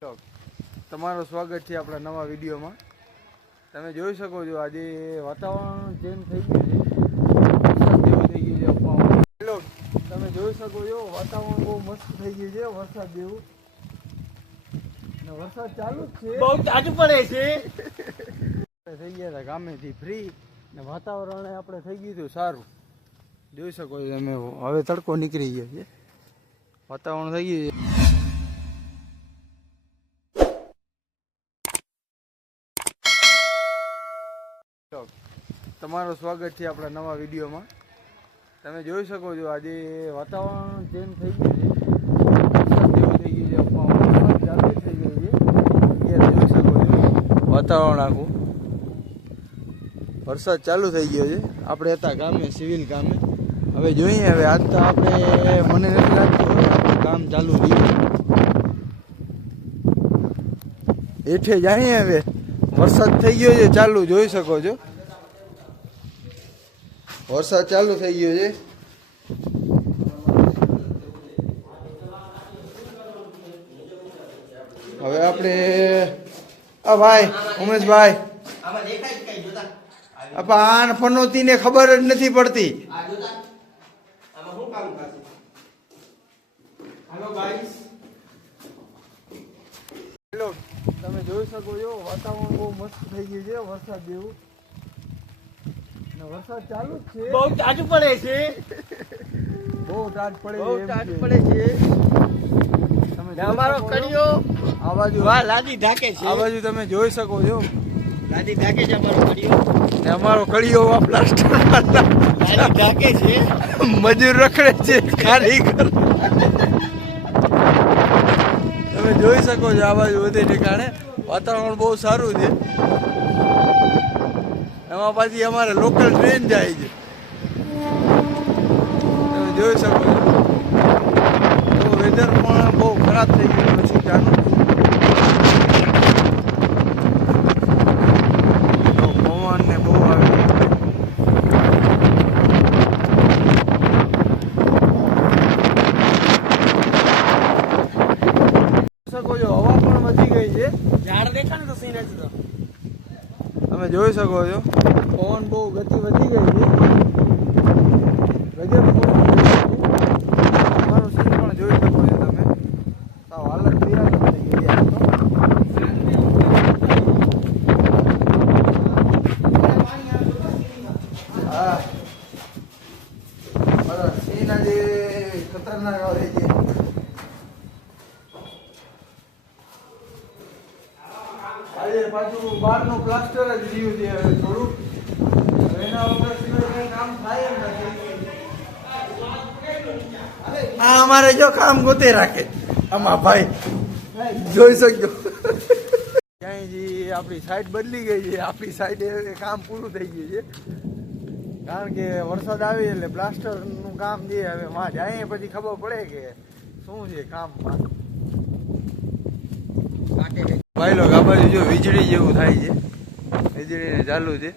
તમારું સ્વાગત છે આપણા નવા વિડીયોમાં. તમે જોઈ શકો છો આજે વાતાવરણ ચેન્જ થઈ ગયું છે, વરસાદ જેવું થઈ ગયું છે. હેલો, તમે જોઈ શકો છો વાતાવરણ બહુ મસ્ત થઈ ગયું છે, વરસાદ જેવું. ને વરસાદ ચાલુ જ છે, બહુ તાજું પડે છે. થઈ ગયા હતા ગામેથી ફ્રી ને વાતાવરણ આપણે થઈ ગયું હતું સારું. જોઈ શકો છો તમે, હવે તડકો નીકળી ગયો છે, વાતાવરણ થઈ ગયું છે. તમારું સ્વાગત છે આપણા નવા વિડીયોમાં. તમે જોઈ શકો છો આજે વાતાવરણ ચેન્જ થઈ ગયું છે, વરસાદ જેવું થઈ ગયું છે, વરસાદ ચાલુ થઈ ગયું છે. અત્યારે જોઈ શકો છો વાતાવરણ આખું વરસાદ ચાલુ થઈ ગયો છે. આપણે હતા ગામે, સિવિલ કામે. હવે જોઈએ, હવે આજ તો આપણે મને નથી લાગતું કામ ચાલુ રહ્યું. હેઠે જઈએ, હવે વરસાદ થઈ ગયો છે ચાલુ, જોઈ શકો છો વરસાદ ચાલુ થઈ ગયો છે. હવે આપણે ભાઈ ઉમેશભાઈ આને ફનોતી ને ખબર જ નથી પડતી. હેલો, તમે જોઈ શકો છો વાતાવરણ બહુ મસ્ત થઈ ગયું છે, વરસાદ જેવું. વરસાદ ચાલુ જ છે, બહુ તાજું પડે છે, બહુ તાજ પડે બહુ તાજું પડે છે. અમારો કડિયો આ બાજુ વાહ લાદી ઢાકે છે, આ બાજુ તમે જોઈ શકો છો લાદી ઢાકે છે અમારો કડિયો. ને અમારો કડિયો આ પ્લાસ્ટર લાદી ઢાકે છે, મજૂર રખડે છે ખાલી કર. તમે જોઈ શકો છો આ બાજુ બધી ઠેકાણે વાતાવરણ બહુ સારું છે. એમાં પાછી અમારે લોકલ ટ્રેન જાય છે, તમે જોઈ શકો છો. તો વેધર પણ બહુ ખરાબ થઈ ગયું છે ત્યાંનું. તો પવન ને બહુ આવી શકો છો, હવા પણ વધી ગઈ છે. ઝાડ દેખાય ને તો સીન જ તો તમે જોઈ શકો છો પવન બહુ ગતિ વધી ગઈ છે, ગજબ પવન વધી ગયો છે. તમારું સીન પણ જોઈ શકો છો તમે. સાવ હાલત તૈયાર થઈ ગઈ છે. હા, બરાબર. સીન આજે ખતરનાક આવે છે. આજે પાછું બહારનું પ્લાસ્ટર જ રહ્યું છે હવે થોડુંક. એના વગર સિવાય કઈ કામ થાય એમ નથી. આ અમારે જો કામ ગોતે રાખે આમાં ભાઈ, જોઈ શકજો. ક્યાંય આપણી સાઈડ બદલી ગઈ છે, આપણી સાઈડ કામ પૂરું થઈ ગયું છે. કારણ કે વરસાદ આવે એટલે પ્લાસ્ટરનું કામ છે. હવે માં જાય પછી ખબર પડે કે શું છે કામમાં. ભાઈ લોક આ બાજુ જો વીજળી જેવું થાય છે, વીજળી ચાલુ છે.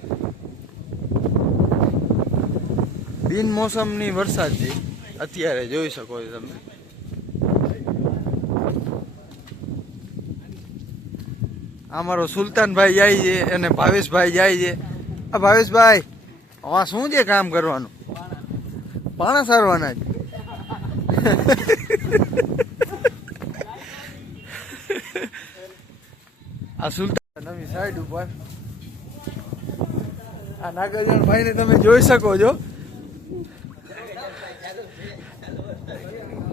બિનમોસમની વરસાદ છે અત્યારે, જોઈ શકો છો તમે. અમારો સુલતાનભાઈ જાય છે અને ભાવેશભાઈ જાય છે. આ ભાવેશભાઈ, આ શું છે કામ કરવાનું? પાણા સારવાના છે. આ સુલતાન નવી સાઈડ ઉપર આ નાગરજન ભાઈ ને તમે જોઈ શકો છો.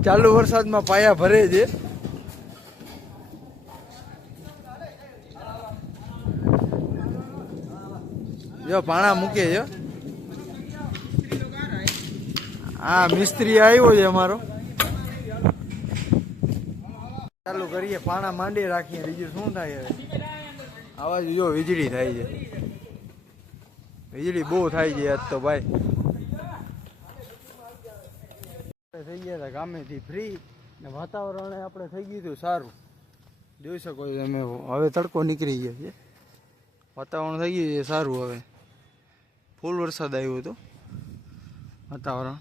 ચાલુ વરસાદમાં પાયા ભરે છે. જો પાણા મૂકે છે. આ મિસ્ત્રી આવ્યો છે અમારો. ચાલુ કરીએ, પાણા માંડી રાખીએ, બીજું શું થાય હવે. આવાજ જો વીજળી થાય છે, વીજળી બહુ થાય છે આજ તો ભાઈ. થઈ ગયા હતા ગામેથી ફ્રી ને વાતાવરણ આપણે થઈ ગયું હતું સારું, જોઈ શકો છો તમે. હવે તડકો નીકળી ગયો છે, વાતાવરણ થઈ ગયું છે સારું. હવે ફૂલ વરસાદ આવ્યો હતો વાતાવરણ.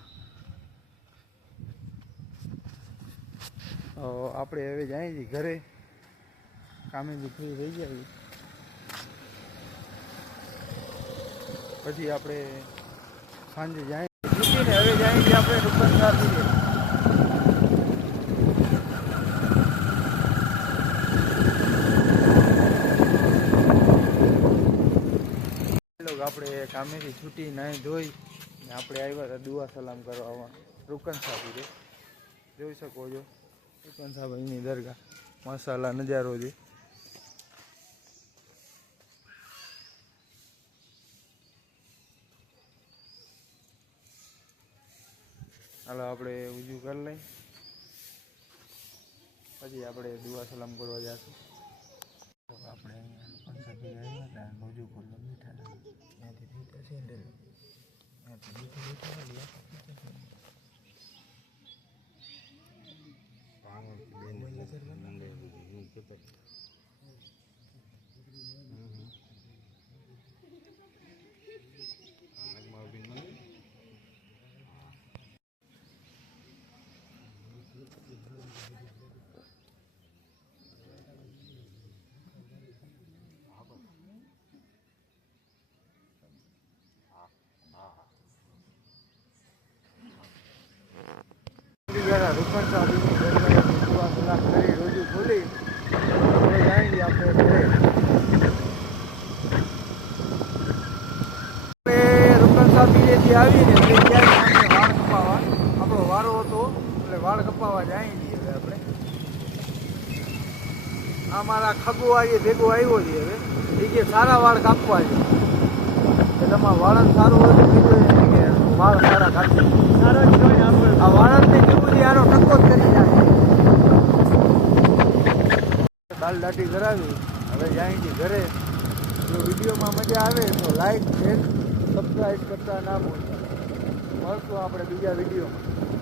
આપણે હવે જઈએ છીએ ઘરે. કામેથી ફ્રી થઈ જાય પછી આપણે સાંજે જાય છૂટીને હવે જાય કે આપણે દુકાન આપીએ આપણે કામેથી છૂટી નાહી ધોઈ ને આપણે આવ્યા હતા દુઆ સલામ કરવા રૂકન સાહેબ જોઈ શકો છો રૂકન સાહેબ અહીંની દરગાહ માશાલ્લાહ નજારો છે હાલો આપણે ઉજુ કરી લઈ પછી આપણે દુઆ સલામ કરવા જઈશું આપણે અહીંયા ઉજુ કરવા બેઠા ત્યાંથી બેઠા સેન્ડલ રૂકન સાહેબની દુઆ સલામ કરી રોજુ ખોલી હવે જાણીએ આપણે ઘરે રૂકન સાહેબી આવીને વાળ કપાવવા આપણો વારો હતો એટલે વાળ કપાવવા જાય છીએ હવે આપણે આ મારા ખભો આવીએ ભેગો આવ્યો છે હવે એ કે સારા વાળ કાપવા છે કે તમારા વાળન સારું હોય તો બીજું કે વાળ સારા કાપી સારો જ જોઈને આપણે આ વાળનને કેવું છે આનો ટકો જ કરી જાય દાલ દાટી કરાવી હવે જાય છે ઘરે જો વિડીયોમાં મજા આવે તો લાઈક શેર સબસ્ક્રાઈબ કરતા ના ભૂલતા મળશું આપણે બીજા વિડીયોમાં